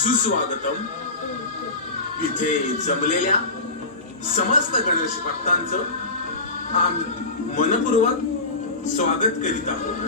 सुस्वागतम. इथे जमलेल्या समस्त गणेश भक्तांचं आम्ही मनपूर्वक स्वागत करीत आहोत.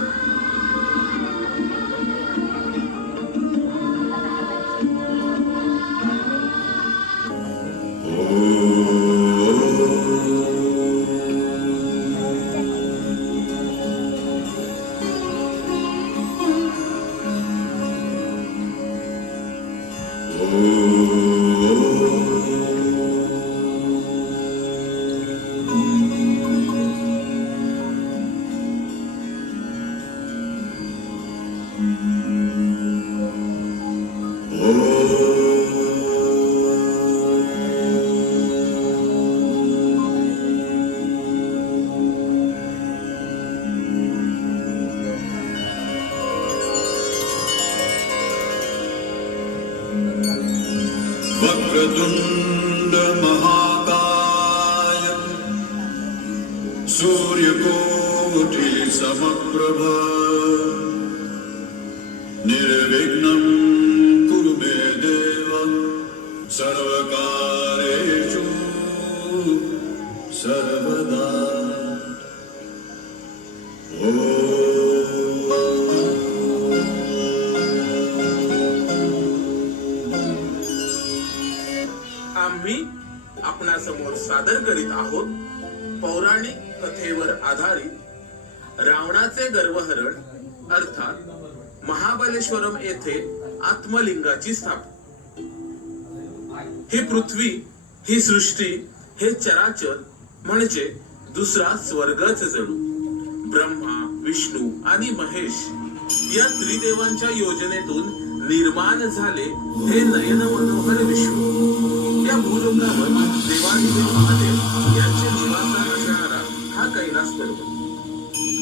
वक्रतुंड महाकाय सूर्यकोटि समप्रभ निर्विघ्नं कुरु मे देव सर्वकार्येषु सर्वदा. आम्ही आपणासमोर सादर करीत आहोत पौराणिक कथेवर आधारित रावणाचे गर्वहरण अर्थात महाबलेश्वरम येथे आत्मलिंगाची स्थापना. ही पृथ्वी, ही सृष्टी, हे चराचर म्हणजे दुसरा स्वर्गच जणू. ब्रह्मा, विष्णू आणि महेश या त्रिदेवांच्या योजनेतून निर्माण झाले हे नयन मनोहर विश्व. या भूलोकावर देवादिदेव महादेव यांचे निवासस्थान असणारा हा कैलास पर्वत.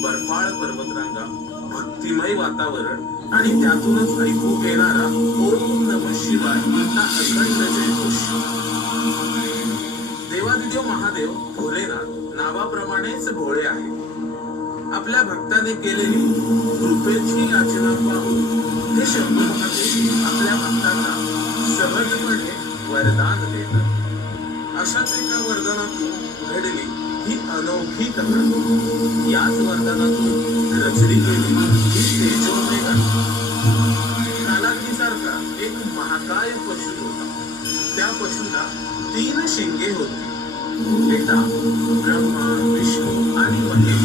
बर्फाळ पर्वतरांगा, भक्तिमय वातावरण आणि त्यातूनच ऐकू येणारा ओम नमः शिवाय हा अखंड जयघोष. देवादिदेव महादेव भोलेनाथ नावाप्रमाणेच भोळे आहे. आपल्या भक्ताने केलेली कृपेची याचना पाहून हे शंभू महादेव आपल्या भक्तांना सहजपणे वरदान देतात. अशाच एका वरदानातून घडली ही अनोखी कथा. याच वरदानातून रचली गेली ही तेजोमय गाथा. कालाग्नीसारखा एक महाकाय पशु होता. त्या पशुला 3 शिंगे होती. पिता ब्रह्मा, विष्णू आणि महेश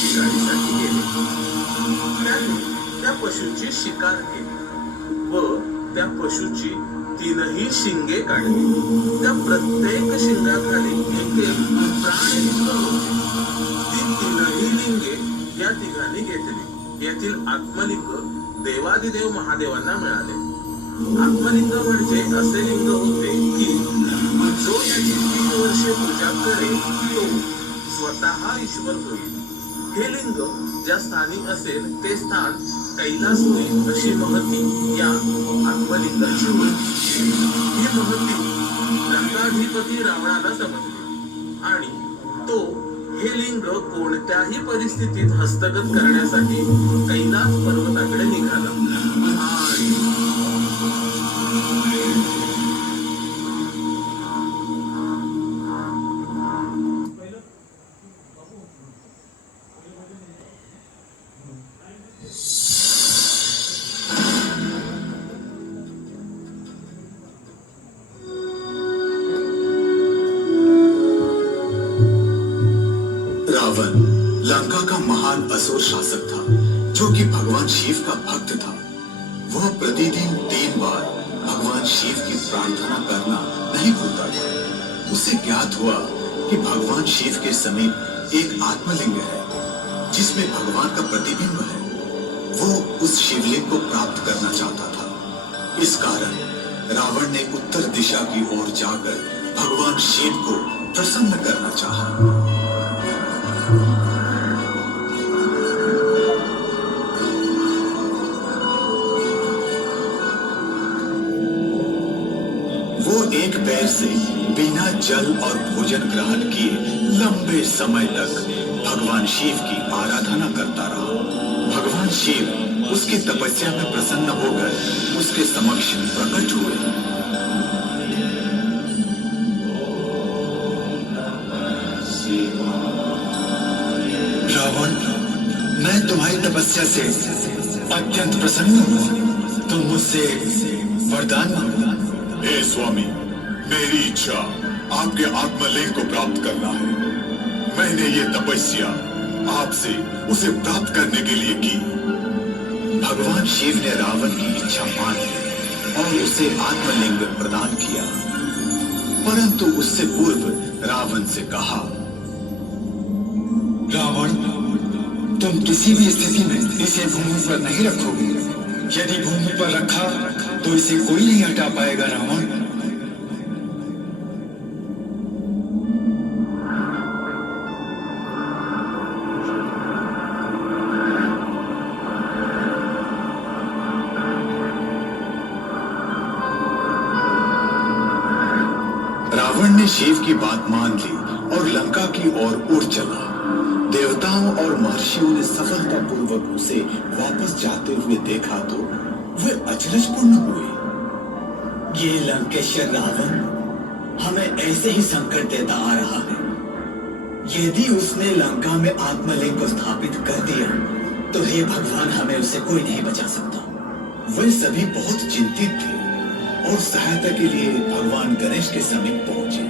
शिकारीसाठी गेले. त्यांनी त्या पशुची शिकार केली व त्या पशुची 3ही शिंगे काढली. त्या प्रत्येक शिंगाखाली एक एक प्राणलिंग होते. ती 3ही लिंगे या तिघांनी घेतली. यातील आत्मलिंग देवादिदेव महादेवांना मिळाले. आत्मलिंग म्हणजे असे लिंग होते की जो याची 3 वर्षे पूजा करेल तो स्वतः ईश्वर होईल. हे लिंग ज्या स्थानी असेल ते स्थान कैलास होईल अशी महती या आत्मलिंगाची होती. ही महती लंकाधिपती रावणाला समजली आणि तो हे लिंग कोणत्याही परिस्थितीत हस्तगत करण्यासाठी कैलास पर्वताकडे निघाला. रावण लंका का महान असुर शासक था जो कि भगवान शिव का भक्त था. वह प्रतिदिन 3 बार भगवान शिव की प्रार्थना करना नहीं भूलता था. उसे ज्ञात हुआ कि भगवान शिव के समीप एक आत्मलिंग है जिसमें भगवान का प्रतिबिंब है. वो उस शिवलिंग को प्राप्त करना चाहता था. इस कारण रावण ने उत्तर दिशा की ओर जाकर भगवान शिव को प्रसन्न करना चाहा. वो एक पैर से बिना जल और भोजन ग्रहण किए लंबे समय तक भगवान शिव की आराधना करता रहा। भगवान शिव उसकी तपस्या में प्रसन्न होकर उसके समक्ष प्रकट हुए। तुम्हारी तपस्या से अत्यंत प्रसन्न हुआ। तुम मुझसे वरदान मांगो। हे स्वामी, मेरी इच्छा आपके आत्मलिंग को प्राप्त करना है। मैंने ये तपस्या आपसे उसे प्राप्त करने के लिए की। भगवान शिव ने रावण की इच्छा मानी और उसे आत्मलिंग प्रदान किया, परंतु उससे पूर्व रावण से कहा, रावण, तुम किसी भी स्थिति में इसे भूमि पर नहीं रखोगे। यदि भूमि पर रखा तो इसे कोई नहीं हटा पाएगा। रावण, रावण ने शिव की बात मान ली और लंका की ओर उड़ चला। देवताओं और महर्षियों ने सफलतापूर्वक उसे वापस जाते हुए देखा तो वे अचरजपूर्ण हुए। ये लंकेश्वर रावण हमें ऐसे ही संकट देता आ रहा है। यदि उसने लंका में आत्मलिंग को स्थापित कर दिया तो हे भगवान, हमें उससे कोई नहीं बचा सकता। वे सभी बहुत चिंतित थे और सहायता के लिए भगवान गणेश के समीप पहुंचे।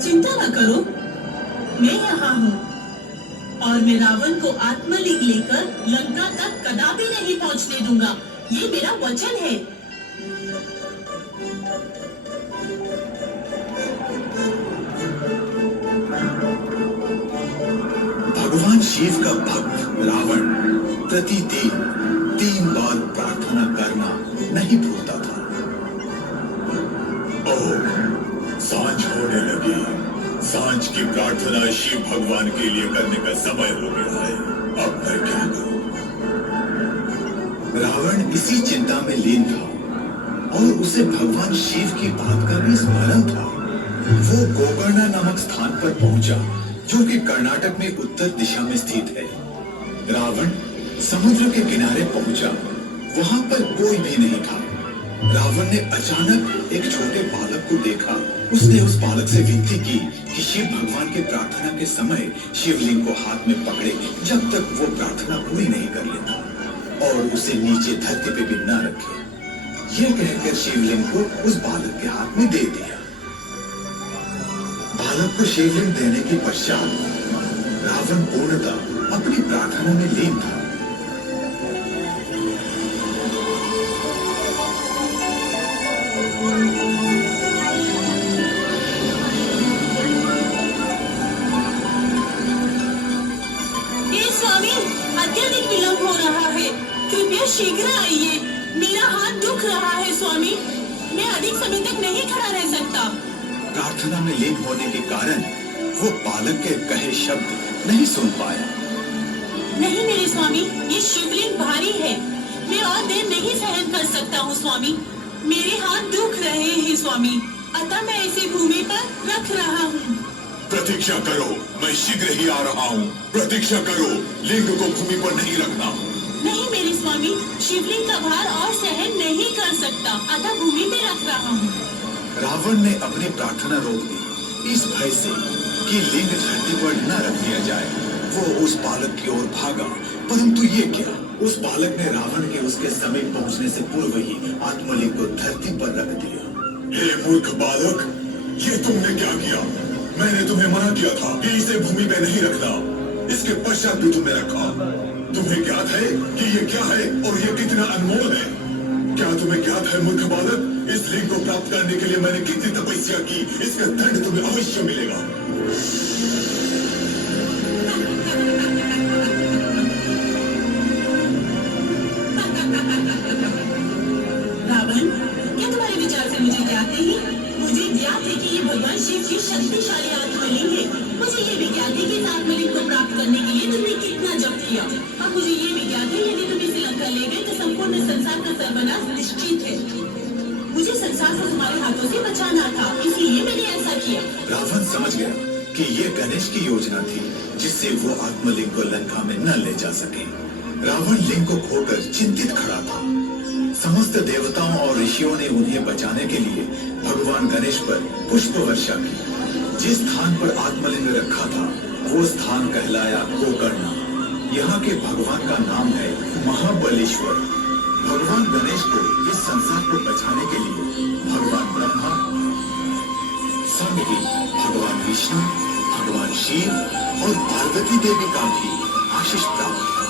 चिंता न करो, मैं यहाँ हूँ और मैं रावण को आत्मलिंग लेकर लंका तक कदापि नहीं पहुँचने दूंगा। ये मेरा वचन है। भगवान शिव का भक्त रावण प्रतिदिन 3 बार प्रार्थना करना नहीं भूलता था। ओह, सांझ होने लगी। सांझ की प्रार्थना शिव भगवान के लिए करने का समय हो गया है। अब मैं क्या करूं? रावण इसी चिंता में लीन था और उसे भगवान शिव की बात का भी स्मरण था। वो गोकर्णा नामक स्थान पर पहुंचा, जो कि कर्नाटक में उत्तर दिशा में स्थित है। रावण समुद्र के किनारे पहुंचा। वहां पर कोई भी नहीं था। रावण ने अचानक एक छोटे बालक को देखा। उसने उस बालक से विनती की कि शिव भगवान के प्रार्थना के समय शिवलिंग को हाथ में पकड़े जब तक वो प्रार्थना पूरी नहीं कर लेता और उसे नीचे धरती पे भी न रखे। ये कहकर शिवलिंग को उस बालक के हाथ में दे दिया। बालक को शिवलिंग देने के पश्चात रावण पूर्णतः अपनी प्रार्थना में लीन था। हे स्वामी, अत्यधिक विलंब हो रहा है। कृपया शीघ्र आइए। मेरा हाथ दुख रहा है स्वामी। मैं अधिक समय तक नहीं खड़ा रह सकता। प्रार्थना में लीन होने के कारण वो बालक के कहे शब्द नहीं सुन पाया। नहीं मेरे स्वामी, ये शिवलिंग भारी है। मैं और देर नहीं सहन कर सकता हूँ स्वामी। मेरे हाथ दुख रहे हैं स्वामी, अतः मैं इसे भूमि पर रख रहा हूँ। प्रतीक्षा करो, मैं शीघ्र ही आ रहा हूँ। प्रतीक्षा करो, लिंग को भूमि पर नहीं रखना। नहीं मेरे स्वामी, शिवलिंग का भार और सहन नहीं कर सकता, अतः भूमि पे रख रहा हूँ। रावण ने अपनी प्रार्थना रोक दी इस भय से कि लिंग धरती पर न रख दिया जाए। वो उस बालक की ओर भागा, परंतु ये क्या, उस बालक ने रावण के उसके समीप पहुंचने से पूर्व ही आत्मलिंग को धरती पर रख दिया। हे मूर्ख बालक, ये तुमने क्या किया? मैंने तुम्हें मना किया था कि इसे भूमि में नहीं रखना। इसके पश्चात भी तुमने रखा। तुम्हें ज्ञात है कि ये क्या है और ये कितना अनमोल है? क्या तुम्हें ज्ञात है मूर्ख बालक, इस लिंग को प्राप्त करने के लिए मैंने कितनी तपस्या की? इसका दंड तुम्हें अवश्य मिलेगा। रावण, क्या तुम्हारे विचार से मुझे ज्ञात नहीं? मुझे ज्ञात है कि ये भगवान शिव की शक्तिशाली आत्मलिंग है। मुझे ये भी ज्ञात है कि इस आत्मलिंग को प्राप्त करने के लिए तुमने कितना जप किया। अब मुझे ये भी ज्ञात है यदि तुम इसे लंका ले गए तो संपूर्ण संसार का सर्वनाश निश्चित है। मुझे संसार को तुम्हारे हाथों से बचाना था, इसलिए मैंने ऐसा किया। रावण समझ गया कि ये गणेश की योजना थी, जिससे वो आत्मलिंग को लंका में न ले जा सके। रावण लिंग को खोकर चिंतित खड़ा था। समस्त देवताओं और ऋषियों ने उन्हें बचाने के लिए भगवान गणेश पर पुष्प वर्षा की। जिस स्थान पर आत्मलिंग रखा था वो स्थान कहलाया गोकर्ण। यहाँ के भगवान का नाम है महाबलेश्वर। भगवान गणेश को इस संसार को बचाने के लिए भगवान ब्रह्मा, संग ही भगवान विष्णु, भगवान शिव और पार्वती देवी का भी आशीष प्राप्त